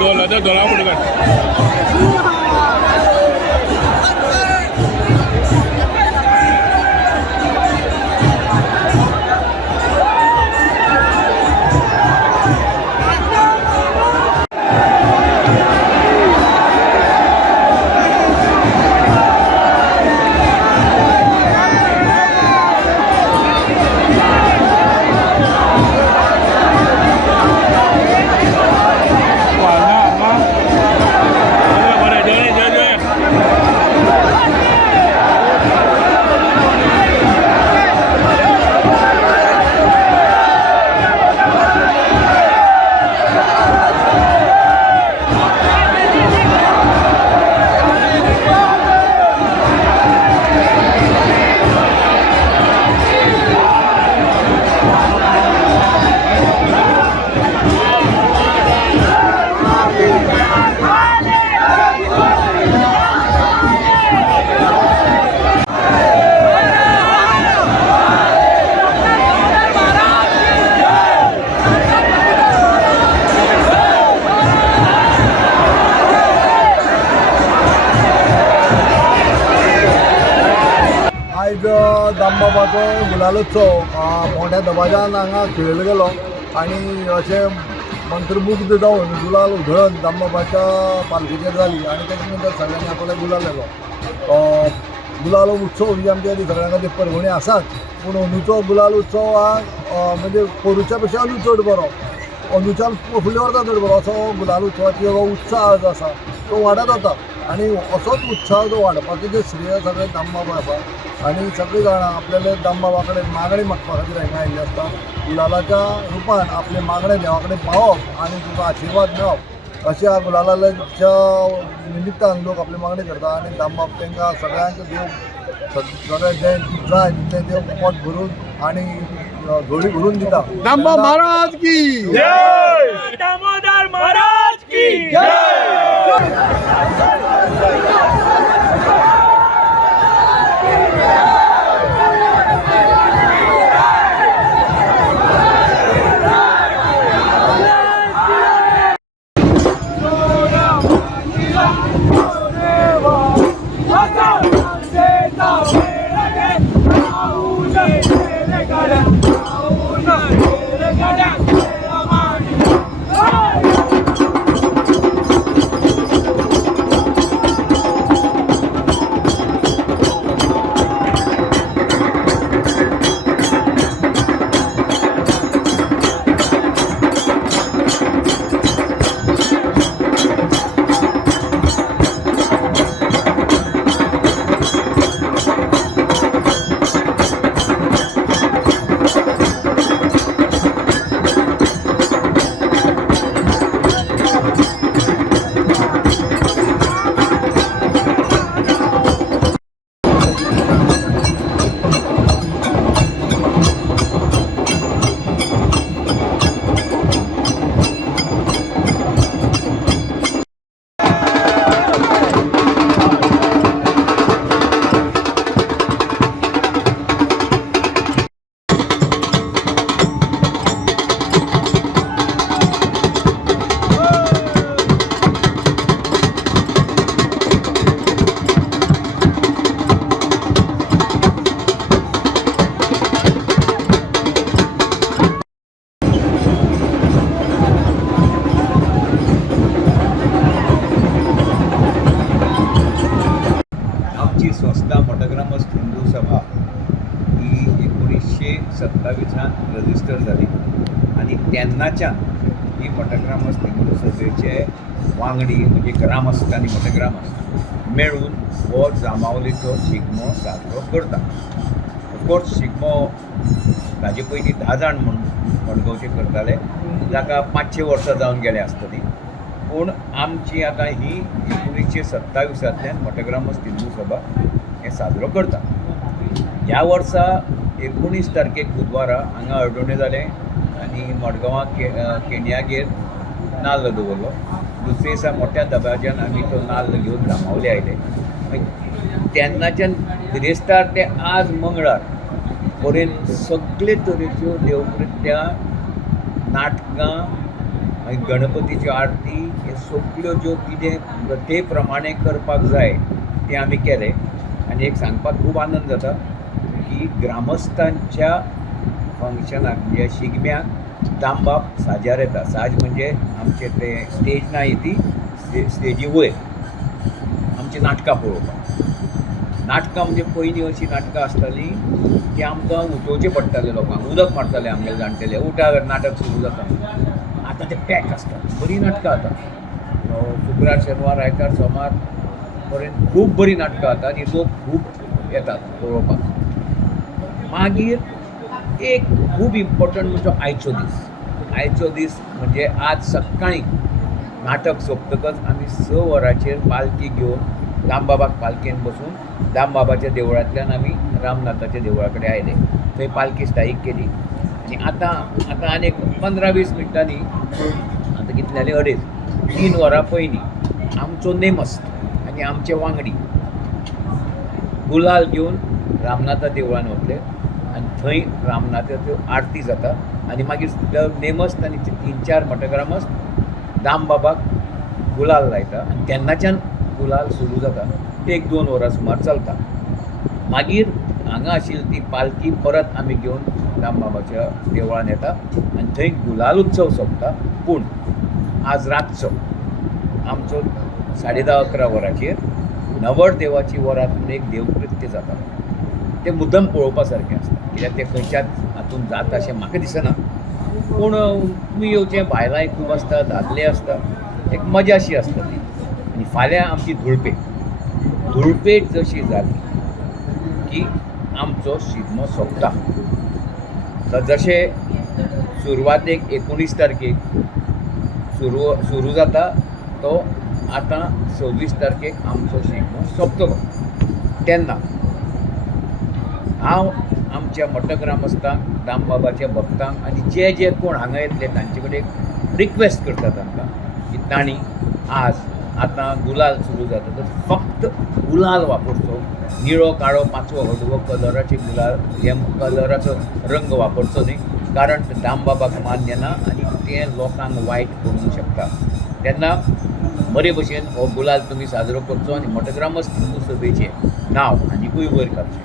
दोला दामबाबाचो गुलालोत्सव मोठ्या दबाज्यान हांगा खेळिल्लो गेलो आनी अशें मंत्रमुग्ध जावन गुलाल उधळण दामबाबाच्या पालखेचेर जाली आनी तेच्या नंतर सगळ्यांनी आपले गुलाल येलो. गुलाल उत्सव ही आमच्या सगळ्यां खातीर परभणी आसाच, पूण अंदूचो गुलाल उत्सव हा म्हणजे पोरुच्या पेक्षा अंदू चड बरो, अंदूच्यान फुडल्या वर्सा चड बरो असो गुलाल उत्सवाची हो उत्साह जो आसा तो वाडत वता आनी असोच उत्साह जो वाडपाचें जें श्रेय सगळें दामबाबा आसा आनी सगळीं जाणां आपल्याले दामबाबा कडेन मागणी मागपा खातीर हांगा आयिल्ले आसता. गुलालाच्या रुपान आपले मागणे देवा कडेन पावप आनी तुका आशिर्वाद मेळप अशें ह्या गुलालाच्या निमित्तान लोक आपली मागणी करता आनी दामबाब तांकां सगळ्यांक देव सगळें जें जाय तितलें देव पोट भरून आनी घोडी भरून दिता. दामबाब महाराज की जय, दामोदर महाराज की जय. संस्था मोटोग्रामर्स हिंदू सभा ही 1927 रजिस्टर जाली आणि तेन्नाच्यान ही मोटोग्रामर्स हिंदू सभेचे वांगडी म्हणजे ग्रामस्थ आनी मोटोग्रामर्स मेळून हो जामावलीचो शिगमो साजरो करता. ऑफकोर्स शिगमो ताजे पयलीं 10 जाण म्हणून मडगांवचे करताले, जाका 500 वर्सां जावन गेले आसतलीं, पूण आमची आतां ही 1927 मोटोग्रामर्स हिंदू सभा हे साजरो करता. ह्या वर्सा 19 तारखेक बुधवारा हांगा अडोणे जालें आनी मडगांवां केणयागेर नाल्ल दवरलो. दुसरे दिसा मोठ्या दबाज्यान आमी तो नाल्ल घेवन जामावले आयले. तेन्नाच्यान क्रिस्तार ते आज मंगळार पर्यंत सगळे तरेच्यो देवकृत्या, नाटकां, मागीर गणपतीच्यो आरती हे सगळ्यो ज्यो कितें प्रथे प्रमाणे करपाक जाय तें आमी केलें. आनी एक सांगपाक खूब आनंद जाता की ग्रामस्थांच्या फंक्शनाक म्हणजे शिगम्याक दामबाब साजार येता. साज म्हणजे आमचे ते स्टेज ना ती स्टेजी वयर आमची नाटकां पळोवपाक. नाटकां म्हणजे पयलीं अशीं नाटकां आसतालीं की आमकां उठोवचें पडटालें लोकांक, उदक मारताले आमगेले जाणटेले, उठा नाटक सुरू जाता. आतां ते पॅक आसता, बरीं नाटकां जाता. शुक्रार शेनवार आयतार सोमार पर्यंत खूब बरीं नाटकां जाता आनी लोक खूब येतात पळोवपाक. मागीर एक खूब इम्पॉर्टंट म्हणजे आयचो दीस. आयचो दीस म्हणजे आज सकाळीं नाटक सोंपतकच आमी 6 वरांचेर पालखी घेवन दामबाबाक पालखेन बसून दामबाबाच्या देवळांतल्यान आमी रामनाथाच्या देवळा कडेन आयले. थंय पालखी स्थायीक केली आनी आतां आनी 15-20 मिनटांनी, आतां कितले जाले 2:30-3 वरां पयलीं आमचो नेमस्त आनी आमचे वांगडी गुलाल घेवन रामनाथा देवळान वतले आनी थंय रामनाथाच्यो आरती जाता आनी मागीर नेमस्त आनी 3-4 मटग्रामस्त दामबाबाक गुलाल लायता आनी तेन्नाच्यान गुलाल सुरू जाता. ते 1-2 वरां सुमार चलता. मागीर हांगा आशिल्ली ती पालखी परत आमी घेवन दामबाबाच्या देवळान येता आनी थंय गुलाल उत्सव सोंपता. पूण आज रातचो आमचो 10:30-11 वरांचेर नवरदेवाची वरात म्हणून एक देवकृत्य जाता. तें मुद्दम पळोवपा सारकें आसता, कित्याक तें खंयच्याच हातून जाता अशें म्हाका दिसना. पूण तुमी येवचें, बायलांय खूब आसता, दादले आसता, एक मजा अशी आसता ती. आनी फाल्यां आमची धुळपेट जशी जाली की आमचो शिगमो सोंपता. जशें सुरवातेक 19 तारखेक सुरू जाता तो आतां 26 तारखेक आमचो शिगमो सोंपतलो. तेन्ना हांव आमच्या मठग्रामस्थांक, दामबाबाच्या भक्तांक आनी जे कोण हांगा येतले तांचे कडेन रिक्वेस्ट करता तांकां की तांणी आतां गुलाल सुरू जाता तर फक्त गुलाल वापरचो. निळो, काळो, पांचवो, हळडुवो कलराचे गुलाल, हे कलराचो रंग वापरचो न्ही, कारण दामबाबाक मान्य ना आनी तें लोकांक वायट करूंक शकता. तेन्ना बरे भशेन हो गुलाल तुमी साजरो करचो आनी मठग्रामस्थ हिंदू सभेचें नांव आनिकूय वयर काडचें.